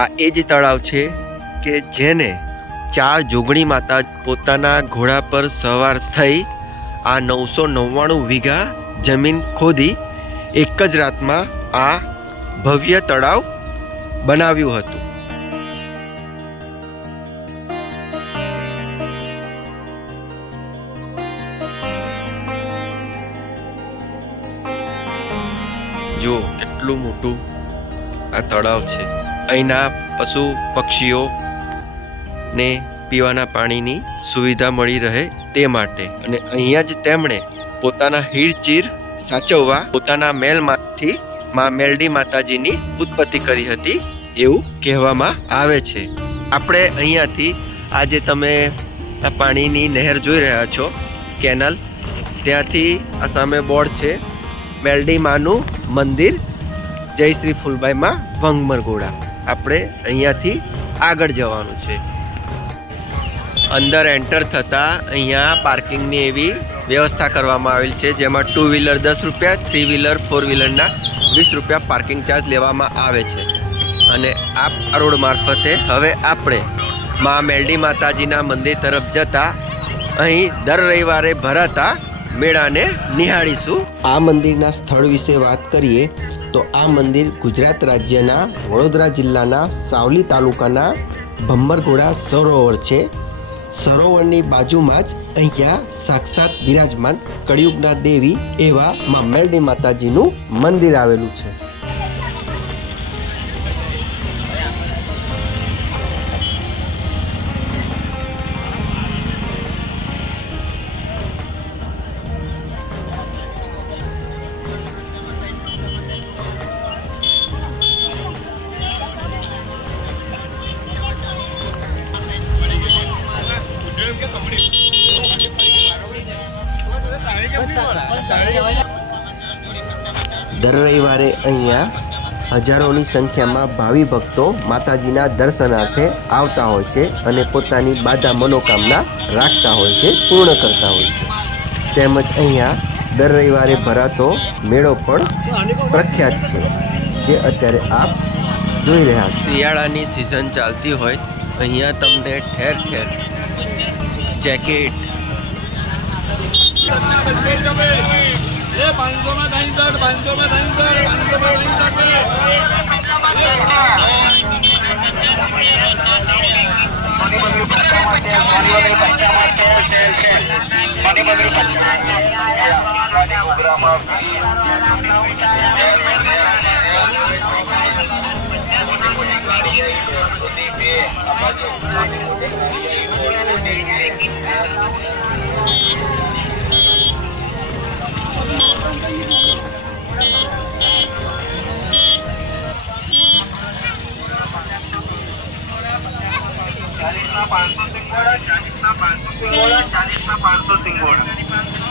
આ એ જ તળાવ છે કે જેને 4 જોગણી માતા પોતાના ઘોડા પર સવાર થઈ આ 999 વીઘા જમીન ખોદી એક જ રાતમાં આ ભવ્ય તળાવ બનાવ્યું હતું. જુઓ કેટલું મોટું આ તળાવ છે. અહીંના પશુ પક્ષીઓ ને પીવાના પાણીની સુવિધા મળી રહે તે માટે અને અહીંયા જ તેમણે પોતાના હીરચીર સાચવવા પોતાના મહેલમાંથી માં મેલડી માતાજીની ઉત્પત્તિ કરી હતી એવું કહેવામાં આવે છે. આપણે અહીંયાથી આજે તમે આ પાણીની નહેર જોઈ રહ્યા છો, કેનલ, ત્યાંથી આ સામે બોર્ડ છે મેલડી માનું મંદિર, જય શ્રી ફૂલબાઈમાં ભંગમરગોડા. આપણે અહીંયાથી આગળ જવાનું છે. અંદર એન્ટર થતાં અહીંયા પાર્કિંગની એવી વ્યવસ્થા કરવામાં આવેલ છે, જેમાં 2 વ્હીલર 10 રૂપિયા, 3 વ્હીલર 4 વ્હીલરના 20 રૂપિયા પાર્કિંગ ચાર્જ લેવામાં આવે છે. અને આ રોડ મારફતે હવે આપણે મા મેલડી માતાજીના મંદિર તરફ જતા અહીં દર રવિવારે ભરાતા મેળાને નિહાળીશું. આ મંદિરના સ્થળ વિશે વાત કરીએ તો આ મંદિર ગુજરાત રાજ્યના વડોદરા જિલ્લાના સાવલી તાલુકાના ભમ્મરગોડા સરોવર છે. સરોવરની બાજુમાં જ અહીંયા સાક્ષાત બિરાજમાન કળિયુગના દેવી એવા માં મેલડી માતાજીનું મંદિર આવેલું છે. દર રવિવારે અહીંયા હજારોની સંખ્યામાં ભાવિ ભક્તો માતાજીના દર્શનાર્થે આવતા હોય છે અને પોતાની બાધા મનોકામના રાખતા હોય છે, પૂર્ણ કરતા હોય છે. તેમજ અહીંયા દર રવિવારે ભરાતો મેળો પણ પ્રખ્યાત છે, જે અત્યારે આપ જોઈ રહ્યા છો. શિયાળાની સિઝન ચાલતી હોય અહીંયા તમને ઠેર ઠેર જેકેટ,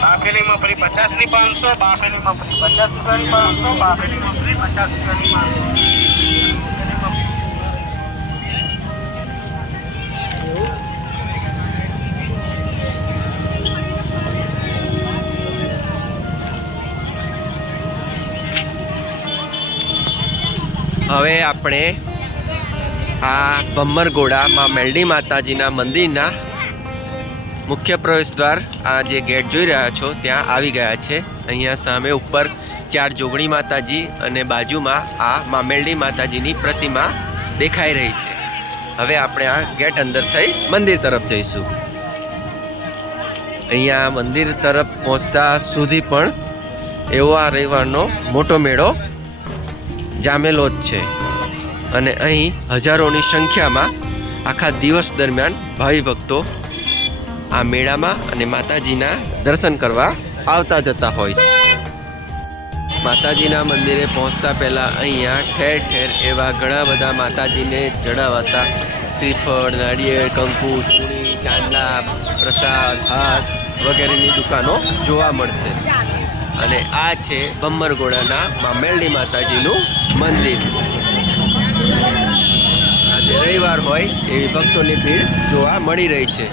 બાફેલી મગફળી 50 ની 500, બાફેલી મગફળી 50 રૂપિયાની 500, બાફેલી મગફળી 50 રૂપિયાની 500. હવે આપણે આ ભમ્મરગોડા માં મેલડી માતાજીના મંદિરના મુખ્ય પ્રવેશ દ્વાર, આ જે ગેટ જોઈ રહ્યા છો ત્યાં આવી ગયા છે. અહીંયા સામે ઉપર 4 જોગણી માતાજી અને બાજુમાં આ માં મેલડી માતાજીની પ્રતિમા દેખાઈ રહી છે. હવે આપણે આ ગેટ અંદર થઈ મંદિર તરફ જઈશું. અહીંયા મંદિર તરફ પહોંચતા સુધી પણ એવો આ રવિવારનો મોટો મેળો જામેલો જ છે અને અહીં હજારોની સંખ્યામાં આખા દિવસ દરમિયાન ભાવિ ભક્તો આ મેળામાં અને માતાજીના દર્શન કરવા આવતા જતા હોય છે. માતાજીના મંદિરે પહોંચતા પહેલાં અહીંયા ઠેર ઠેર એવા ઘણા બધા માતાજીને ચડાવાતા શ્રીફળ, નાળિયેર, કંકુ, ચૂણી, ચાંદલા, પ્રસાદ, હાથ વગેરેની દુકાનો જોવા મળશે. અને આ છે ભમ્મરગોડાના માં મેલડી માતાજીનું મંદિર. આજે રવિવાર હોય એવી ભક્તોની ભીડ જોવા મળી રહી છે.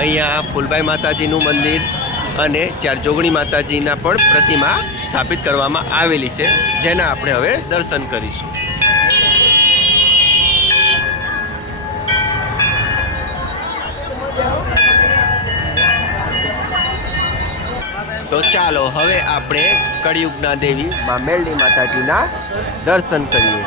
અહીંયા ફૂલબાઈ માતાજીનું મંદિર અને 4 જોગણી માતાજીના પણ પ્રતિમા સ્થાપિત કરવામાં આવેલી છે, જેના આપણે હવે દર્શન કરીશું. તો ચાલો હવે આપણે કળિયુગના દેવી મા મેલડી માતાજીના દર્શન કરીએ.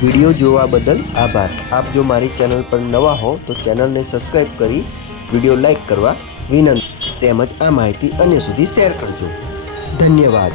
વિડીયો જોવા બદલ આભાર. આપ જો મારી ચેનલ પર નવા હો તો ચેનલને સબસ્ક્રાઈબ કરી વિડીયો લાઈક કરવા વિનંતી તેમજ આ માહિતી અન્ય સુધી શેર કરજો. ધન્યવાદ.